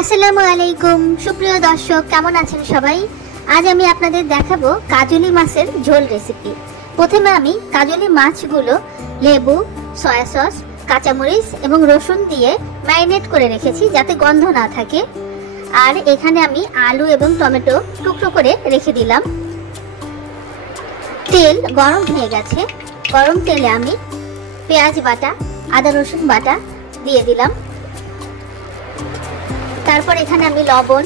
আসসালামু আলাইকুম সুপ্রিয় দর্শক, কেমন আছেন সবাই? আজ আমি আপনাদের দেখাবো কাজলি মাছের ঝোল রেসিপি। প্রথমে আমি কাজলি মাছগুলো লেবু, সয়া সস, কাঁচামরিচ এবং রসুন দিয়ে ম্যারিনেট করে রেখেছি যাতে গন্ধ না থাকে। আর এখানে আমি আলু এবং টমেটো টুকরো করে রেখে দিলাম। তেল গরম হয়ে গেছে। গরম তেলে আমি পেঁয়াজ বাটা, আদা রসুন বাটা দিয়ে দিলাম। তারপর এখানে আমি লবণ,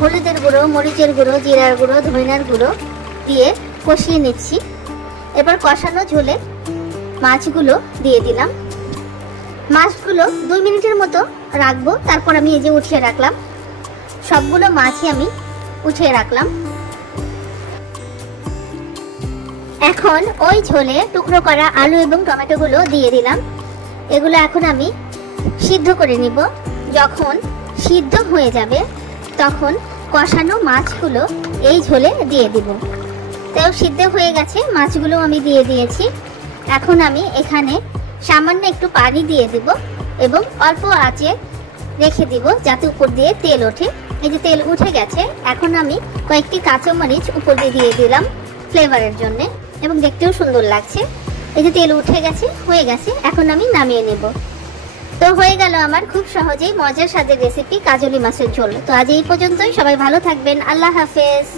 হলুদের গুঁড়ো, মরিচের গুঁড়ো, জিরার গুঁড়ো, ধনিয়ার গুঁড়ো দিয়ে কষিয়ে নিচ্ছি। এবার কষানো ঝোলে মাছগুলো দিয়ে দিলাম। মাছগুলো 2 মিনিটের মতো রাখবো। তারপর আমি এই যে উঠিয়ে রাখলাম, সবগুলো মাছই আমি উঠিয়ে রাখলাম। এখন ওই ঝোলে টুকরো করা আলু এবং টমেটোগুলো দিয়ে দিলাম। এগুলো এখন আমি সিদ্ধ করে নিব। যখন সিদ্ধ হয়ে যাবে তখন কষানো মাছগুলো এই ঝোলে দিয়ে দিব। তাও সিদ্ধ হয়ে গেছে, মাছগুলো আমি দিয়ে দিয়েছি। এখন আমি এখানে সামান্য একটু পানি দিয়ে দেব এবং অল্প আঁচে রেখে দিব যাতে উপর দিয়ে তেল ওঠে। এই যে তেল উঠে গেছে, এখন আমি কয়েকটি কাঁচামরিচ উপর দিয়ে দিলাম ফ্লেভারের জন্য এবং দেখতেও সুন্দর লাগছে। এই যে তেল উঠে গেছে, হয়ে গেছে, এখন আমি নামিয়ে নেব। তো হয়ে গেল আমার খুব সহজেই মজার স্বাদের রেসিপি কাজলি মাছের ঝোল। তো আজ এই পর্যন্তই। সবাই ভালো থাকবেন। আল্লাহ হাফেজ।